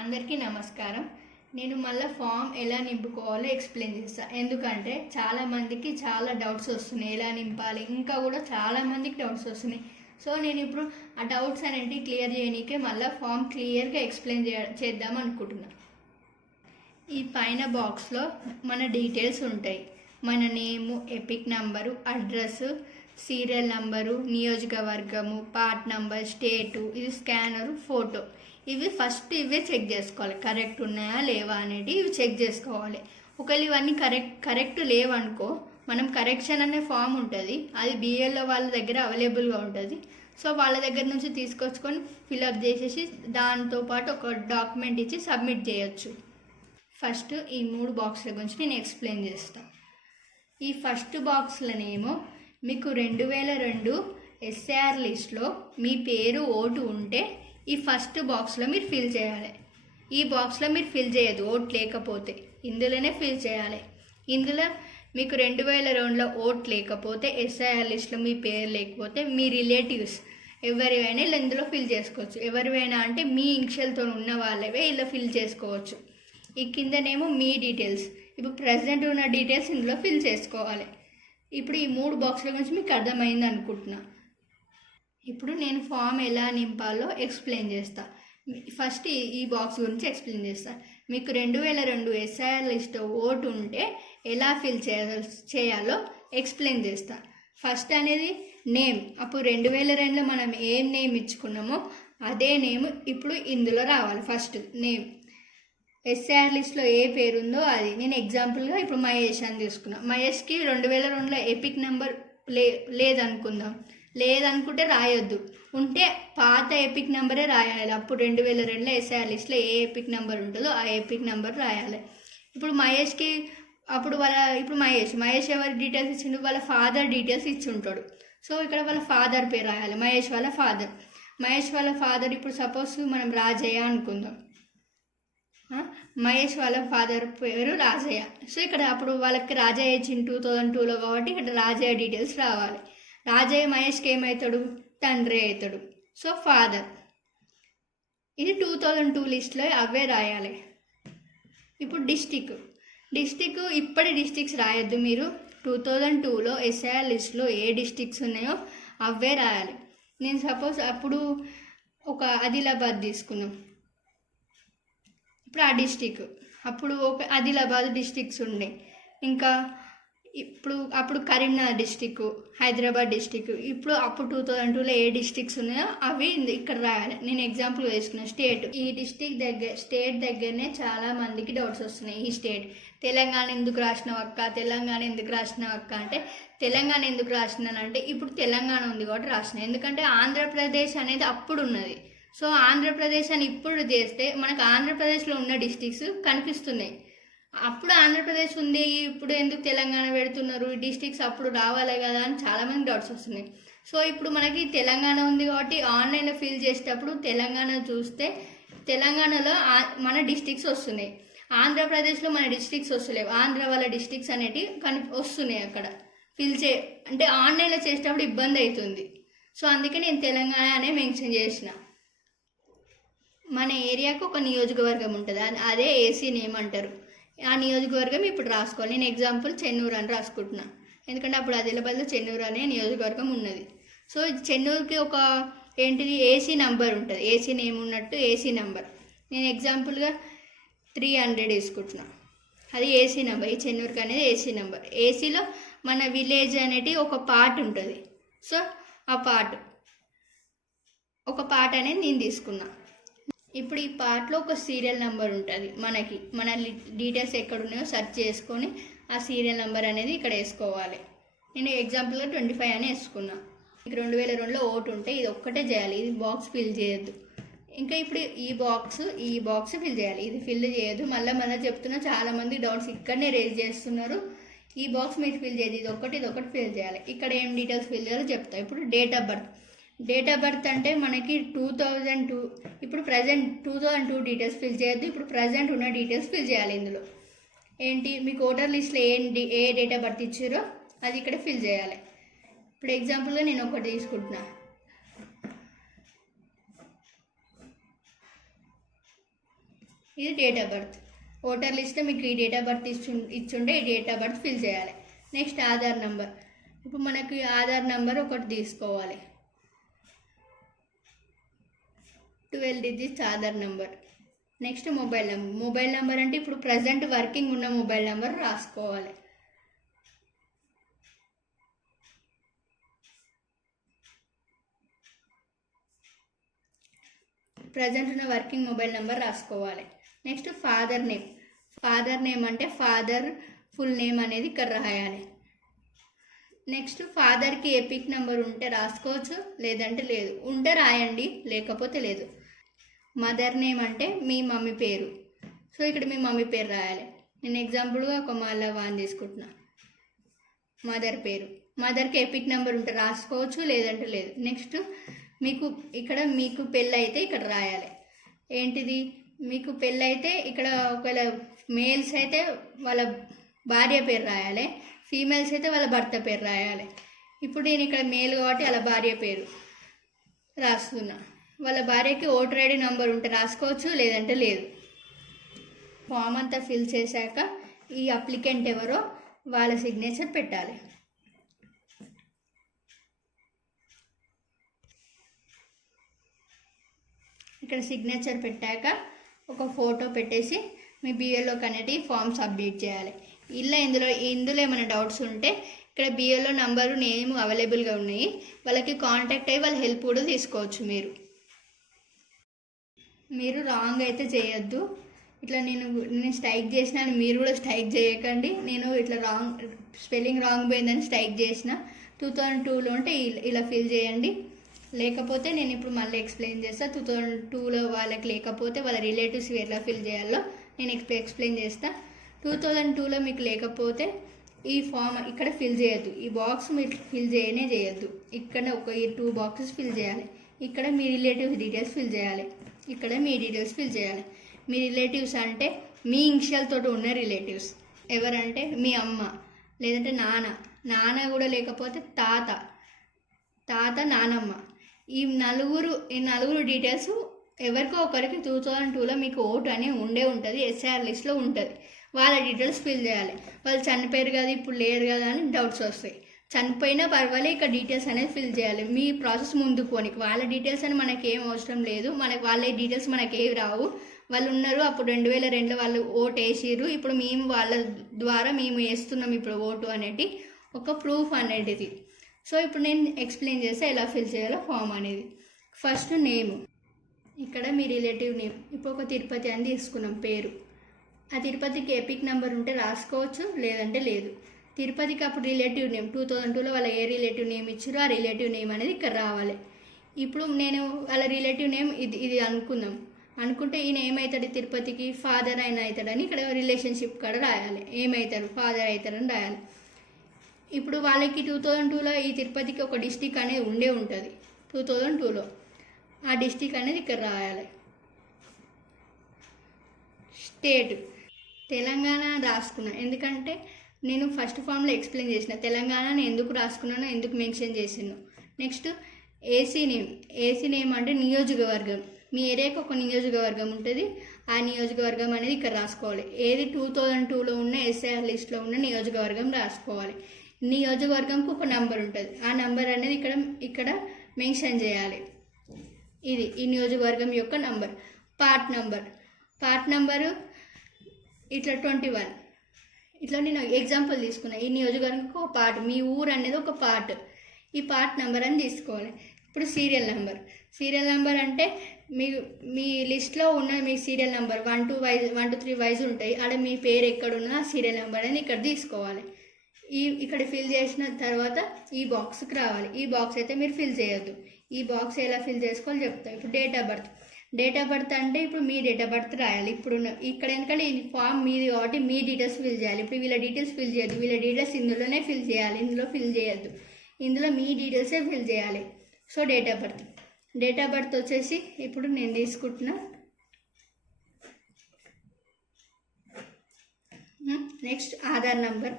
అందరికీ నమస్కారం. నేను మళ్ళీ ఫామ్ ఎలా నింపుకోవాలో ఎక్స్ప్లెయిన్ చేస్తాను. ఎందుకంటే చాలామందికి చాలా డౌట్స్ వస్తున్నాయి, ఎలా నింపాలి, ఇంకా కూడా చాలామందికి డౌట్స్ వస్తున్నాయి. సో నేను ఇప్పుడు ఆ డౌట్స్ అనేవి క్లియర్ చేయడానికే మళ్ళీ ఫామ్ క్లియర్గా ఎక్స్ప్లెయిన్ చేద్దాం అనుకుంటున్నాను. ఈ పైన బాక్స్లో మన డీటెయిల్స్ ఉంటాయి. మన name, epic number, address, serial number, నియోజకవర్గము, పార్ట్ నంబర్, స్టేటు, ఇది స్కానరు, ఫోటో. ఇవి ఫస్ట్ ఇవే చెక్ చేసుకోవాలి, కరెక్ట్ ఉన్నాయా లేవా అనేది ఇవి చెక్ చేసుకోవాలి. ఒకవేళ ఇవన్నీ కరెక్ట్ లేవనుకో, మనం కరెక్షన్ అనే ఫామ్ ఉంటుంది, అది బిఎల్ఓ వాళ్ళ దగ్గర అవైలబుల్గా ఉంటుంది. సో వాళ్ళ దగ్గర నుంచి తీసుకొచ్చుకొని ఫిలప్ చేసేసి దాంతోపాటు ఒక డాక్యుమెంట్ ఇచ్చి సబ్మిట్ చేయొచ్చు. ఫస్ట్ ఈ 3 బాక్సుల గురించి నేను ఎక్స్ప్లెయిన్ చేస్తాను. ఈ ఫస్ట్ బాక్స్లోనేమో మీకు 2002 ఎస్ఐఆర్ లిస్ట్లో మీ పేరు, ఓటు ఉంటే ఈ ఫస్ట్ బాక్స్లో మీరు ఫిల్ చేయాలి. ఈ బాక్స్లో మీరు ఫిల్ చేయదు ఓట్ లేకపోతే, ఇందులోనే ఫిల్ చేయాలి. ఇందులో మీకు 2002లో ఓట్ లేకపోతే, ఎస్ఐఆర్ లిస్ట్లో మీ పేరు లేకపోతే, మీ రిలేటివ్స్ ఎవరివైనా ఇందులో ఫిల్ చేసుకోవచ్చు. ఎవరివైనా అంటే మీ ఇనిషియల్తో ఉన్న వాళ్ళవే ఇలా ఫిల్ చేసుకోవచ్చు. ఈ కిందనేమో మీ డీటెయిల్స్, ఇప్పుడు ప్రజెంట్ ఉన్న డీటెయిల్స్ ఇందులో ఫిల్ చేసుకోవాలి. ఇప్పుడు ఈ 3 బాక్సుల గురించి మీకు అర్థమైంది అనుకుంటున్నా. ఇప్పుడు నేను ఫామ్ ఎలా నింపాలో ఎక్స్ప్లెయిన్ చేస్తాను. ఫస్ట్ ఈ బాక్స్ గురించి ఎక్స్ప్లెయిన్ చేస్తాను. మీకు 2002 ఎస్ఐఆర్ లిస్ట్లో ఓటు ఉంటే ఎలా ఫిల్ చేయాలో ఎక్స్ప్లెయిన్ చేస్తాను. ఫస్ట్ అనేది నేమ్. అప్పుడు 2002లో మనం ఏం నేమ్ ఇచ్చుకున్నామో అదే నేమ్ ఇప్పుడు ఇందులో రావాలి. ఫస్ట్ నేమ్, ఎస్ఐఆర్ లిస్ట్లో ఏ పేరు ఉందో అది. నేను ఎగ్జాంపుల్గా ఇప్పుడు మహేష్ అని తీసుకున్నాను. మహేష్కి 2002లో ఎపిక్ నెంబర్ లేదనుకుందాం. లేదనుకుంటే రాయొద్దు, ఉంటే పాత ఎపిక్ నెంబరే రాయాలి. అప్పుడు 2002లో ఎస్ఐఆర్ లిస్ట్లో ఏ ఎపిక్ నెంబర్ ఉంటుందో ఆ ఎపిక్ నెంబర్ రాయాలి. ఇప్పుడు మహేష్కి ఇప్పుడు మహేష్ ఎవరి డీటెయిల్స్ ఇచ్చిండు, వాళ్ళ ఫాదర్ డీటెయిల్స్ ఇచ్చి ఉంటాడు. సో ఇక్కడ వాళ్ళ ఫాదర్ పేరు రాయాలి, మహేష్ వాళ్ళ ఫాదర్ ఇప్పుడు సపోజ్ మనం రాజయ్య అనుకుందాం. మహేష్ వాళ్ళ ఫాదర్ పేరు రాజయ్య. సో ఇక్కడ అప్పుడు వాళ్ళకి రాజయ్య ఇచ్చింది 2002లో కాబట్టి ఇక్కడ రాజయ్య డీటెయిల్స్ రావాలి. రాజయ్య మహేష్కి ఏమవుతాడు, తండ్రి అవుతాడు. So father. ఇది 2002 లిస్ట్లో అవే రాయాలి. ఇప్పుడు డిస్టిక్ ఇప్పటి డిస్టిక్స్ రాయొద్దు. మీరు 2002లో ఎస్ఐఆర్ లిస్ట్లో ఏ డిస్టిక్స్ ఉన్నాయో అవే రాయాలి. నేను సపోజ్ అప్పుడు ఒక ఆదిలాబాద్ తీసుకున్నాం. ఇప్పుడు ఆ డిస్టిక్, అప్పుడు ఒక ఆదిలాబాద్ డిస్టిక్స్ ఉండే, ఇంకా అప్పుడు కరీంనగర్ డిస్టిక్, హైదరాబాద్ డిస్టిక్. అప్పుడు 2002లో ఏ డిస్టిక్స్ ఉన్నాయో అవి ఇక్కడ రాయాలి. నేను ఎగ్జాంపుల్ వేసుకున్నాను స్టేట్. ఈ స్టేట్ దగ్గరనే చాలా మందికి డౌట్స్ వస్తున్నాయి. ఈ స్టేట్ తెలంగాణ ఎందుకు రాసినావు అక్క అంటే, తెలంగాణ ఎందుకు రాసినానంటే ఇప్పుడు తెలంగాణ ఉంది కాబట్టి రాసిన. ఎందుకంటే ఆంధ్రప్రదేశ్ అనేది అప్పుడు ఉన్నది. సో ఆంధ్రప్రదేశ్ అని ఇప్పుడు చేస్తే మనకు ఆంధ్రప్రదేశ్లో ఉన్న డిస్టిక్స్ కనిపిస్తున్నాయి. అప్పుడు ఆంధ్రప్రదేశ్ ఉంది, ఇప్పుడు ఎందుకు తెలంగాణ పెడుతున్నారు, ఈ డిస్టిక్స్ అప్పుడు రావాలి కదా అని చాలామంది డౌట్స్ వస్తున్నాయి. సో ఇప్పుడు మనకి తెలంగాణ ఉంది కాబట్టి ఆన్లైన్లో ఫిల్ చేసేటప్పుడు తెలంగాణ చూస్తే తెలంగాణలో మన డిస్టిక్స్ వస్తున్నాయి, ఆంధ్రప్రదేశ్లో మన డిస్టిక్స్ వస్తలేవు. ఆంధ్ర వాళ్ళ డిస్టిక్స్ అనేటివి వస్తున్నాయి అక్కడ అంటే ఆన్లైన్లో చేసేటప్పుడు ఇబ్బంది అవుతుంది. సో అందుకే నేను తెలంగాణ అనే మెన్షన్ చేసిన. మన ఏరియాకు ఒక నియోజకవర్గం ఉంటుంది, అదే ఏసీ నేమ్ అంటారు. ఆ నియోజకవర్గం ఇప్పుడు రాసుకోవాలి. నేను ఎగ్జాంపుల్ చెన్నూరు అని రాసుకుంటున్నా, ఎందుకంటే అప్పుడు ఆదిలాబాద్లో చెన్నూరు అనే నియోజకవర్గం ఉన్నది. సో చెన్నూరుకి ఒక ఏసీ నంబర్ ఉంటుంది, ఏసీ నేమ్ ఉన్నట్టు ఏసీ నెంబర్. నేను ఎగ్జాంపుల్గా 300 తీసుకుంటున్నా, అది ఏసీ నెంబర్. ఈ చెన్నూరుకి అనేది ఏసీ నెంబర్. ఏసీలో మన విలేజ్ అనేది ఒక పార్ట్ ఉంటుంది. సో ఆ ఒక పార్ట్ అనేది నేను తీసుకున్నా. ఇప్పుడు ఈ పార్ట్లో ఒక సీరియల్ నెంబర్ ఉంటుంది. మన డీటెయిల్స్ ఎక్కడున్నాయో సెర్చ్ చేసుకొని ఆ సీరియల్ నెంబర్ అనేది ఇక్కడ వేసుకోవాలి. నేను ఎగ్జాంపుల్గా 25 అని వేసుకున్నా. మీకు 2002లో ఓటు ఉంటే ఇది ఒక్కటే చేయాలి, ఇది బాక్స్ ఫిల్ చేయొద్దు. ఇంకా ఇప్పుడు ఈ బాక్స్ ఫిల్ చేయాలి, ఇది ఫిల్ చేయొద్దు. మళ్ళీ చెప్తున్నా, చాలామంది డౌట్స్ ఇక్కడనే రేజ్ చేస్తున్నారు. ఈ బాక్స్ మీరు ఫిల్ చేయదు, ఇది ఒకటి ఫిల్ చేయాలి. ఇక్కడ ఏం డీటెయిల్స్ ఫిల్ చేయాలో చెప్తా. ఇప్పుడు డేట్ ఆఫ్ బర్త్ అంటే మనకి 2002, ఇప్పుడు ప్రజెంట్ 2002 డీటెయిల్స్ ఫిల్ చేయొద్దు. ఇప్పుడు ప్రజెంట్ ఉన్న డీటెయిల్స్ ఫిల్ చేయాలి. ఇందులో ఏంటి, మీకు ఓటర్ లిస్ట్లో ఏ డేట్ ఆఫ్ బర్త్ ఇచ్చారో అది ఇక్కడ ఫిల్ చేయాలి. ఇప్పుడు ఎగ్జాంపుల్గా నేను ఒకటి తీసుకుంటున్నా. ఇది డేట్ ఆఫ్ బర్త్. ఓటర్ లిస్ట్లో మీకు ఈ డేట్ ఆఫ్ బర్త్ ఇచ్చుంటే ఈ డేట్ ఆఫ్ బర్త్ ఫిల్ చేయాలి. Next Aadhaar number. ఇప్పుడు మనకి ఆధార్ నంబర్ ఒకటి తీసుకోవాలి, 12 digits Aadhaar number. Next mobile number. Mobile number అంటే ఇప్పుడు ప్రజెంట్ వర్కింగ్ ఉన్న మొబైల్ నెంబర్ రాసుకోవాలి. ప్రజెంట్ ఉన్న వర్కింగ్ మొబైల్ నెంబర్ రాసుకోవాలి. Next father name. Father name అంటే ఫాదర్ ఫుల్ నేమ్ అనేది ఇక్కడ రాయాలి. నెక్స్ట్ ఫాదర్కి ఎపిక్ నెంబర్ ఉంటే రాసుకోవచ్చు, లేదంటే లేదు. ఉంటే రాయండి, లేకపోతే లేదు. మదర్ నేమ్ అంటే మీ మమ్మీ పేరు. సో ఇక్కడ మీ మమ్మీ పేరు రాయాలి. నేను ఎగ్జాంపుల్గా ఒక మాలవ్వ అని తీసుకుంటున్నా. మదర్ పేరు. మదర్కి ఎపిక్ నెంబర్ ఉంటే రాసుకోవచ్చు, లేదంటే లేదు. నెక్స్ట్ మీకు పెళ్ళి అయితే ఇక్కడ రాయాలి. ఏంటిది, మీకు పెళ్ళి అయితే ఇక్కడ ఒకవేళ మేల్స్ అయితే వాళ్ళ భార్య పేరు రాయాలి, ఫీమేల్స్ అయితే వాళ్ళ భర్త పేరు రాయాలి. ఇప్పుడు నేను ఇక్కడ మేల్ కాబట్టి వాళ్ళ భార్య పేరు రాస్తున్నా. వాళ్ళ భార్యకి ఓటర్ ఐడి నెంబర్ ఉంటే రాసుకోవచ్చు, లేదంటే లేదు. ఫామ్ అంతా ఫిల్ చేశాక ఈ అప్లికెంట్ ఎవరో వాళ్ళ సిగ్నేచర్ పెట్టాలి. ఇక్కడ సిగ్నేచర్ పెట్టాక ఒక ఫోటో పెట్టేసి మీ బిఏలోకి అనేది ఫామ్ సబ్మిట్ చేయాలి. ఇందులో ఏమైనా డౌట్స్ ఉంటే ఇక్కడ బిఏలో నంబరు నేమ్ అవైలబుల్గా ఉన్నాయి, వాళ్ళకి కాంటాక్ట్ అయ్యి వాళ్ళ హెల్ప్ కూడా తీసుకోవచ్చు. మీరు రాంగ్ అయితే చేయొద్దు. ఇట్లా నేను స్ట్రైక్ చేసిన మీరు కూడా స్ట్రైక్ చేయకండి. నేను ఇట్లా స్పెల్లింగ్ రాంగ్ పోయిందని స్ట్రైక్ చేసిన. 2002లో ఉంటే ఇలా ఫిల్ చేయండి. లేకపోతే నేను ఇప్పుడు మళ్ళీ ఎక్స్ప్లెయిన్ చేస్తాను. 2002లో వాళ్ళకి లేకపోతే వాళ్ళ రిలేటివ్స్ ఎలా ఫిల్ చేయాలో నేను ఎక్స్ప్లెయిన్ చేస్తాను. 2002లో మీకు లేకపోతే ఈ ఫామ్ ఇక్కడ ఫిల్ చేయొద్దు. ఈ బాక్స్ మీరు ఫిల్ చేయొద్దు. ఇక్కడ ఈ 2 బాక్సెస్ ఫిల్ చేయాలి. ఇక్కడ మీ రిలేటివ్స్ డీటెయిల్స్ ఫిల్ చేయాలి, ఇక్కడ మీ డీటెయిల్స్ ఫిల్ చేయాలి. మీ రిలేటివ్స్ అంటే మీ ఇనిషియల్ తోటి ఉన్న రిలేటివ్స్. ఎవరంటే మీ అమ్మ, లేదంటే నాన్న కూడా లేకపోతే తాత నానమ్మ. ఈ నలుగురు డీటెయిల్స్ ఎవరికో ఒకరికి 2002లో మీకు ఓటు అని ఉంటుంది, ఎస్ఐఆర్ లిస్ట్లో ఉంటుంది. వాళ్ళ డీటెయిల్స్ ఫిల్ చేయాలి. వాళ్ళు చనిపోయారు కదా, ఇప్పుడు లేరు కదా అని డౌట్స్ వస్తాయి. చనిపోయినా పర్వాలేదు, ఇక్కడ డీటెయిల్స్ అనేది ఫిల్ చేయాలి. మీ ప్రాసెస్ ముందుకు పోనీకి వాళ్ళ డీటెయిల్స్ అని మనకి ఏం అవసరం లేదు. వాళ్ళ డీటెయిల్స్ మనకి ఏవి రావు. వాళ్ళు ఉన్నారు, అప్పుడు 2002లో వాళ్ళు ఓటు వేసిర్రు, ఇప్పుడు మేము వాళ్ళ ద్వారా మేము వేస్తున్నాం ఇప్పుడు ఓటు అనేది ఒక ప్రూఫ్ అనేది. సో ఇప్పుడు నేను ఎక్స్ప్లెయిన్ చేస్తే ఎలా ఫిల్ చేయాలో ఫామ్ అనేది. First name. ఇక్కడ మీ రిలేటివ్ నేమ్. ఇప్పుడు ఒక తిరుపతి అని తీసుకున్నాం పేరు. ఆ తిరుపతికి ఎపిక్ నెంబర్ ఉంటే రాసుకోవచ్చు, లేదంటే లేదు. తిరుపతికి అప్పుడు రిలేటివ్ నేమ్ 2002లో వాళ్ళ ఏ రిలేటివ్ నేమ్ ఇచ్చారో ఆ రిలేటివ్ నేమ్ అనేది ఇక్కడ రావాలి. ఇప్పుడు నేను వాళ్ళ రిలేటివ్ నేమ్ ఇది అనుకుంటే ఈయన ఏమవుతాడు, తిరుపతికి ఫాదర్ అయిన అవుతాడని ఇక్కడ రిలేషన్షిప్ కూడా రాయాలి. ఏమవుతారు, ఫాదర్ అవుతారని రాయాలి. ఇప్పుడు వాళ్ళకి 2002లో ఈ తిరుపతికి ఒక డిస్టిక్ అనేది ఉంటుంది 2002లో. ఆ డిస్టిక్ అనేది ఇక్కడ రాయాలి. స్టేట్ తెలంగాణ రాసుకున్నా, ఎందుకంటే నేను ఫస్ట్ ఫామ్లో ఎక్స్ప్లెయిన్ చేసిన తెలంగాణని ఎందుకు రాసుకున్నానో, ఎందుకు మెన్షన్ చేసాను. నెక్స్ట్ ఏసీ నేమ్ అంటే నియోజకవర్గం. మీ ఏరియాకి ఒక నియోజకవర్గం ఉంటుంది, ఆ నియోజకవర్గం అనేది ఇక్కడ రాసుకోవాలి. ఏది 2002లో ఉన్న ఎస్ఐఆర్ లిస్ట్లో ఉన్న నియోజకవర్గం రాసుకోవాలి. నియోజకవర్గంకి ఒక నంబర్ ఉంటుంది, ఆ నంబర్ అనేది ఇక్కడ మెన్షన్ చేయాలి. ఇది ఈ నియోజకవర్గం యొక్క నంబర్. పార్ట్ నంబరు ఇట్లా 21. ఇట్లా నేను ఎగ్జాంపుల్ తీసుకున్నా. ఈ నియోజకవర్గంకి ఒక పార్ట్, మీ ఊరు అనేది ఒక పార్ట్, ఈ పార్ట్ నెంబర్ అని తీసుకోవాలి. ఇప్పుడు సీరియల్ నెంబర్ అంటే మీ లిస్ట్లో ఉన్న మీ సీరియల్ నెంబర్ 1 to 3 వైజ్ ఉంటాయి. ఆడ మీ పేరు ఎక్కడున్నా ఆ సీరియల్ నెంబర్ అని ఇక్కడ తీసుకోవాలి. ఇక్కడ ఫిల్ చేసిన తర్వాత ఈ బాక్స్కి రావాలి. ఈ బాక్స్ అయితే మీరు ఫిల్ చేయొద్దు. ఈ బాక్స్ ఎలా ఫిల్ చేసుకోవాలో చెప్తాను. ఇప్పుడు డేట్ ఆఫ్ బర్త్ అంటే ఇప్పుడు మీ డేట్ ఆఫ్ బర్త్ రాయాలి. ఇప్పుడు ఇక్కడ ఎందుకంటే ఈ ఫామ్ మీది కాబట్టి మీ డీటెయిల్స్ ఫిల్ చేయాలి. ఇప్పుడు వీళ్ళ డీటెయిల్స్ ఫిల్ చేయొద్దు, వీళ్ళ డీటెయిల్స్ ఇందులోనే ఫిల్ చేయాలి. ఇందులో ఫిల్ చేయొద్దు, ఇందులో మీ డీటెయిల్సే ఫిల్ చేయాలి. సో డేట్ ఆఫ్ బర్త్ వచ్చేసి ఇప్పుడు నేను తీసుకుంటున్నా. Next Aadhaar number.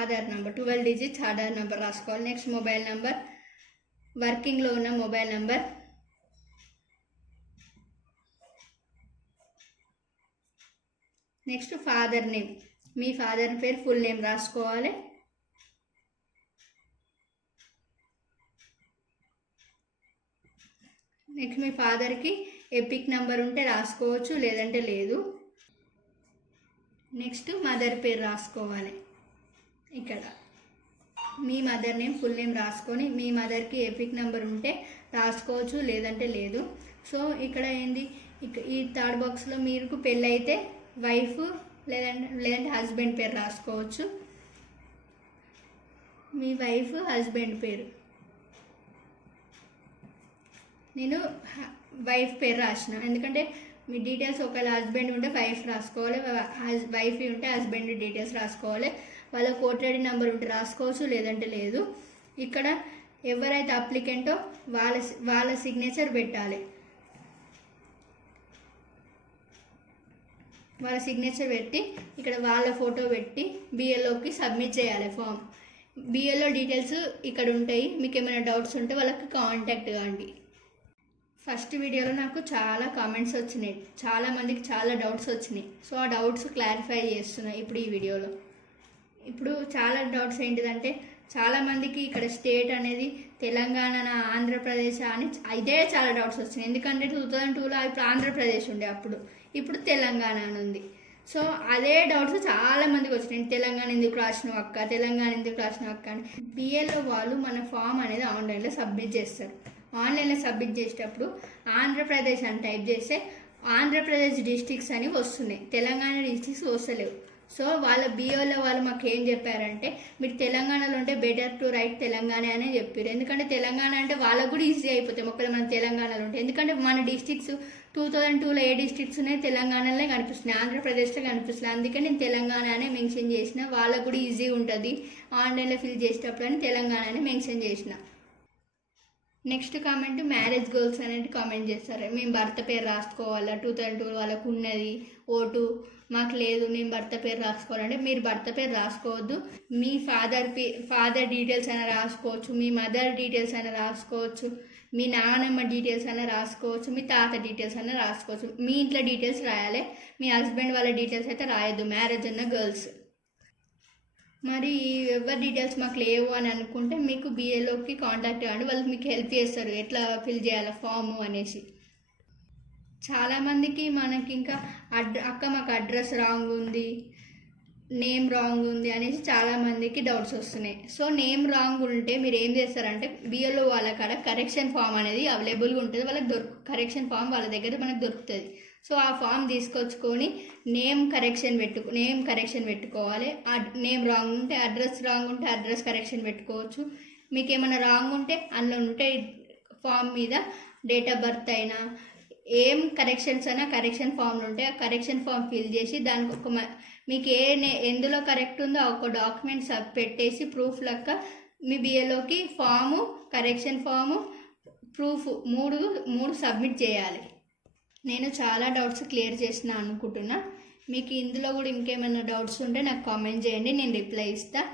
Aadhaar number 12 digits Aadhaar number రాసుకోవాలి. నెక్స్ట్ మొబైల్ నంబర్ వర్కింగ్లో ఉన్న mobile number, next father name, మీ ఫాదర్ పేరు ఫుల్ నేమ్ రాసుకోవాలి. నెక్స్ట్ మీ ఫాదర్కి ఎపిక్ నెంబర్ ఉంటే రాసుకోవచ్చు, లేదంటే లేదు. నెక్స్ట్ మదర్ పేరు రాసుకోవాలి. ఇక్కడ మీ మదర్ నేమ్ ఫుల్ నేమ్ రాసుకొని మీ మదర్కి ఎపిక్ నెంబర్ ఉంటే రాసుకోవచ్చు, లేదంటే లేదు. సో ఇక్కడ ఏంది, ఈ థర్డ్ బాక్స్లో మీకు పెళ్ళైతే వైఫ్ లేదంటే హస్బెండ్ పేరు రాసుకోవచ్చు. మీ వైఫ్ హస్బెండ్ పేరు, నేను వైఫ్ పేరు రాసిన, ఎందుకంటే మీ డీటెయిల్స్ ఒకవేళ హస్బెండ్ ఉంటే వైఫ్ రాసుకోవాలి, వైఫ్ ఉంటే హస్బెండ్ డీటెయిల్స్ రాసుకోవాలి. వాళ్ళ కోర్ట్ ఐడి నెంబర్ ఉంటే రాసుకోవచ్చు, లేదంటే లేదు. ఇక్కడ ఎవరైతే అప్లికెంటో వాళ్ళ సిగ్నేచర్ పెట్టాలి. వాళ్ళ సిగ్నేచర్ పెట్టి ఇక్కడ వాళ్ళ ఫోటో పెట్టి బిఎల్ఓకి సబ్మిట్ చేయాలి ఫామ్. బిఎల్ఓ డీటెయిల్స్ ఇక్కడ ఉంటాయి. మీకు ఏమైనా డౌట్స్ ఉంటే వాళ్ళకి కాంటాక్ట్ కాండి. ఫస్ట్ వీడియోలో నాకు చాలా కామెంట్స్ వచ్చినాయి, చాలామందికి చాలా డౌట్స్ వచ్చినాయి. సో ఆ డౌట్స్ క్లారిఫై చేస్తున్నాయి ఇప్పుడు ఈ వీడియోలో. ఇప్పుడు చాలా డౌట్స్ ఏంటిదంటే, చాలామందికి ఇక్కడ స్టేట్ అనేది తెలంగాణ, ఆంధ్రప్రదేశ్ అని ఇదే చాలా డౌట్స్ వచ్చినాయి. ఎందుకంటే 2002లో ఇప్పుడు ఆంధ్రప్రదేశ్ ఉండే, ఇప్పుడు తెలంగాణ అని ఉంది. సో అదే డౌట్స్ చాలా మందికి వచ్చినాయి. తెలంగాణ ఎందుకు రాసినావు అక్క, తెలంగాణ ఎందుకు రాసినావు అక్క అని. బిఎల్ఓ వాళ్ళు మన ఫామ్ అనేది ఆన్లైన్లో సబ్మిట్ చేస్తారు. ఆన్లైన్లో సబ్మిట్ చేసేటప్పుడు ఆంధ్రప్రదేశ్ అని టైప్ చేస్తే ఆంధ్రప్రదేశ్ డిస్ట్రిక్ట్స్ అని వస్తున్నాయి, తెలంగాణ డిస్ట్రిక్ట్స్ వస్తలేవు. సో వాళ్ళ బిఓలో వాళ్ళు మాకు ఏం చెప్పారంటే, మీరు తెలంగాణలో ఉంటే బెటర్ టు రైట్ తెలంగాణ అనే చెప్పారు. ఎందుకంటే తెలంగాణ అంటే వాళ్ళకు కూడా ఈజీ అయిపోతాయి ఒకవేళ మన తెలంగాణలో ఉంటే. ఎందుకంటే మన డిస్ట్రిక్ట్స్ 2002లో ఏ డిస్ట్రిక్ట్స్ ఉన్నాయి తెలంగాణలో కనిపిస్తున్నాయి, ఆంధ్రప్రదేశ్లో కనిపిస్తున్నాయి. అందుకే నేను తెలంగాణ అనే మెన్షన్ చేసిన, వాళ్ళకు కూడా ఈజీ ఉంటుంది ఆన్లైన్లో ఫిల్ చేసేటప్పుడు అని తెలంగాణ అని మెన్షన్ చేసిన. నెక్స్ట్ కామెంట్ మ్యారేజ్ గోల్స్ అనేది కామెంట్ చేస్తారు. మేము భర్త పేరు రాసుకోవాలా, 2002 వాళ్ళకు ఉన్నది ఓటు, మాకు లేదు మేము భర్త పేరు రాసుకోవాలంటే మీరు భర్త పేరు రాసుకోవద్దు. మీ ఫాదర్ డీటెయిల్స్ అయినా రాసుకోవచ్చు, మీ మదర్ డీటెయిల్స్ అయినా రాసుకోవచ్చు, మీ నాన్నమ్మ డీటెయిల్స్ అయినా రాసుకోవచ్చు, మీ తాత డీటెయిల్స్ అయినా రాసుకోవచ్చు. మీ ఇంట్లో డీటెయిల్స్ రాయాలి, మీ హస్బెండ్ వాళ్ళ డీటెయిల్స్ అయితే రాయొద్దు, మ్యారేజ్ ఉన్న గర్ల్స్. మరి ఎవరి డీటెయిల్స్ మాకు లేవు అని అనుకుంటే మీకు బిఏలోకి కాంటాక్ట్ అవ్వండి, వాళ్ళు మీకు హెల్ప్ చేస్తారు ఎట్లా ఫిల్ చేయాలి ఫాము అనేసి. చాలామందికి మనకి ఇంకా అక్క మాకు అడ్రస్ రాంగ్ ఉంది, నేమ్ రాంగ్ ఉంది అనేసి చాలామందికి డౌట్స్ వస్తున్నాయి. సో నేమ్ రాంగ్ ఉంటే మీరు ఏం చేస్తారంటే, బిఏలో వాళ్ళ కాడ కరెక్షన్ ఫామ్ అనేది అవైలబుల్గా ఉంటుంది, వాళ్ళకి కరెక్షన్ ఫామ్ వాళ్ళ దగ్గర మనకు దొరుకుతుంది. సో ఆ ఫామ్ తీసుకొచ్చుకొని నేమ్ కరెక్షన్ పెట్టుకోవాలి. నేమ్ రాంగ్ ఉంటే అడ్రస్ రాంగ్ ఉంటే అడ్రస్ కరెక్షన్ పెట్టుకోవచ్చు. మీకు ఏమైనా రాంగ్ ఉంటే అందులో ఉంటే ఫామ్ మీద డేట్ ఆఫ్ బర్త్ అయినా ఏం కరెక్షన్స్ అయినా కరెక్షన్ ఫామ్లు ఉంటే ఆ కరెక్షన్ ఫామ్ ఫిల్ చేసి దానికి మీకు ఎందులో కరెక్ట్ ఉందో ఒక డాక్యుమెంట్స్ పెట్టేసి ప్రూఫ్ లెక్క మీ బిఏలోకి ఫాము, కరెక్షన్ ఫాము, ప్రూఫ్ మూడు సబ్మిట్ చేయాలి. నేను చాలా డౌట్స్ క్లియర్ చేసిన అనుకుంటున్నా. మీకు ఇందులో కూడా ఇంకేమైనా డౌట్స్ ఉంటే నాకు కామెంట్ చేయండి, నేను రిప్లై ఇస్తాను.